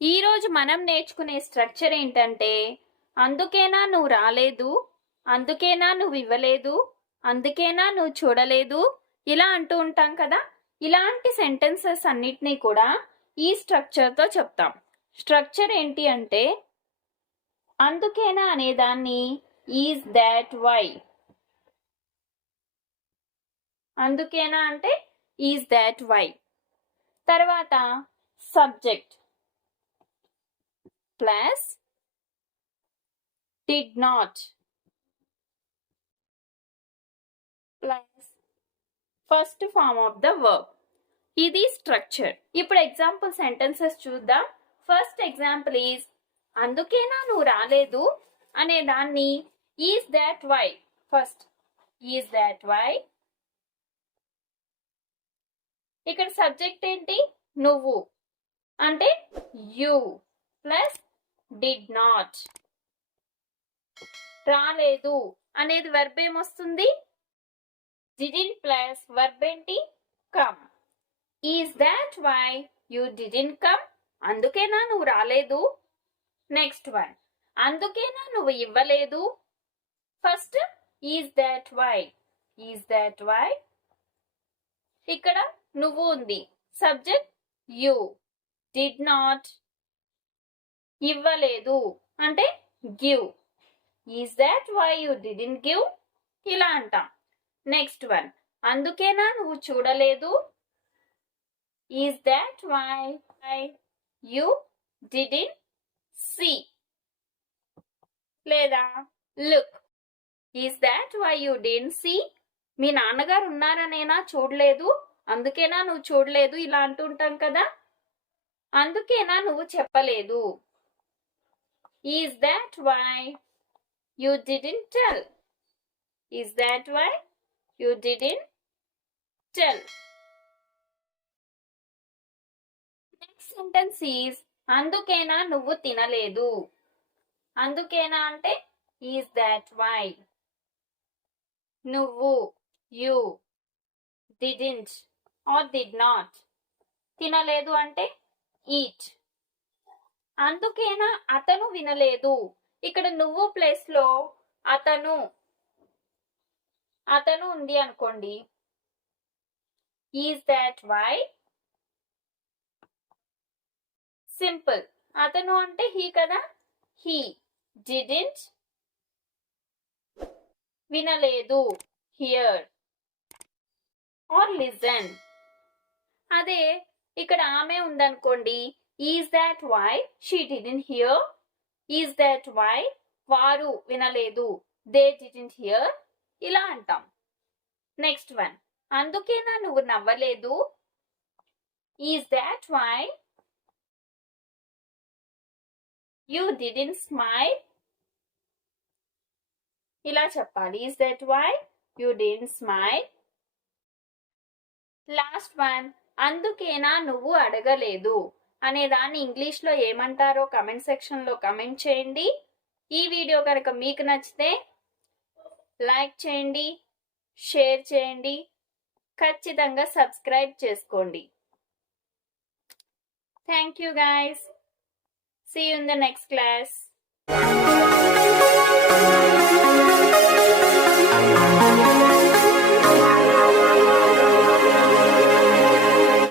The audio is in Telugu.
ఈరోజు మనం నేర్చుకునే స్ట్రక్చర్ ఏంటంటే, అందుకేనా నువ్వు రాలేదు, అందుకేనా నువ్వు ఇవ్వలేదు, అందుకేనా నువ్వు చూడలేదు, ఇలా అంటూ ఉంటాం కదా. ఇలాంటి సెంటెన్సెస్ అన్నిటినీ కూడా ఈ స్ట్రక్చర్తో చెప్తాం. స్ట్రక్చర్ ఏంటి అంటే, అందుకేనా అనేదాన్ని ఈజ్ దాట్ వై, అందుకేనా అంటే ఈజ్ దాట్ వై. తర్వాత subject plus did not plus first form of the verb. ఇది స్ట్రక్చర్. ఇప్పుడు ఎగ్జాంపుల్ సెంటెన్సెస్ చూద్దాం. ఫస్ట్ ఎగ్జాంపుల్ ఈజ్ అందుకేనా నువ్వు రాలేదు అనే దాన్ని is that why. First is that why. ఇక్కడ సబ్జెక్ట్ ఏంటి? నువ్వు అంటే యు ప్లస్ డిడ్ నాట్. రాలేదు అనేది వర్బ్ ఏమొస్తుంది? డిడ్ంట్ ప్లస్ వర్బ్ ఏంటి? Come. Is that why you didn't come? అందుకేనా నువ్వు రాలేదు. నెక్స్ట్ వన్, అందుకేనా నువ్వు ఇవ్వలేదు. First is that why. Is that why. ఇక్కడ నువ్వు ఉంది, సబ్జెక్ట్ యు, డిడ్ నాట్, ఇవ్వలేదు అంటే give. Is that why you didn't give? ఇలా అంటాం. నెక్స్ట్ వన్, అందుకేనా నువ్వు చూడలేదు. Is that why you didn't see? లేదా look. Is that why you didn't see? మీ నాన్నగారు ఉన్నారనేనా చూడలేదు, అందుకేనా నువ్వు చూడలేదు, ఇలా అంటుంటాం కదా. అందుకేనా నువ్వు చెప్పలేదు. Is that why you didn't tell? Is that why you didn't tell? Next sentence is అందుకేనా నువ్వు తినలేదు. అందుకేనా అంటే is that why. నువ్వు you didn't or did not. తినలేదు అంటే eat. అందుకేనా అతను వినలేదు. ఇక్కడ నువ్వు ప్లేస్ లో అతను ఉంది అనుకోండి. Is that why. సింపుల్. అతను అంటే హీ కదా. హీ డిడ్ంట్ వినలేదు, హియర్ ఆర్ లిజన్. అదే ఇక్కడ ఆమె ఉందనుకోండి. Is that why she didn't hear. Is that why వారు వినలేదు, దే డిడ్ంట్ హియర్, ఇలా అంటాం. నెక్స్ట్ వన్, అందుకేనా నువ్వు నవ్వలేదు. Is that why you didn't smile? ఇలా చెప్పాలి. Is that why you didn't smile. Last one, అందుకేనా నువ్వు అడగలేదు అనే దాన్ని ఇంగ్లీష్ లో ఏమంటారో కమెంట్ సెక్షన్ లో కమెంట్ చేయండి. ఈ వీడియో కనుక మీకు నచ్చితే లైక్ చేయండి, షేర్ చేయండి, ఖచ్చితంగా సబ్స్క్రైబ్ చేసుకోండి. Thank you guys. See you in the next class.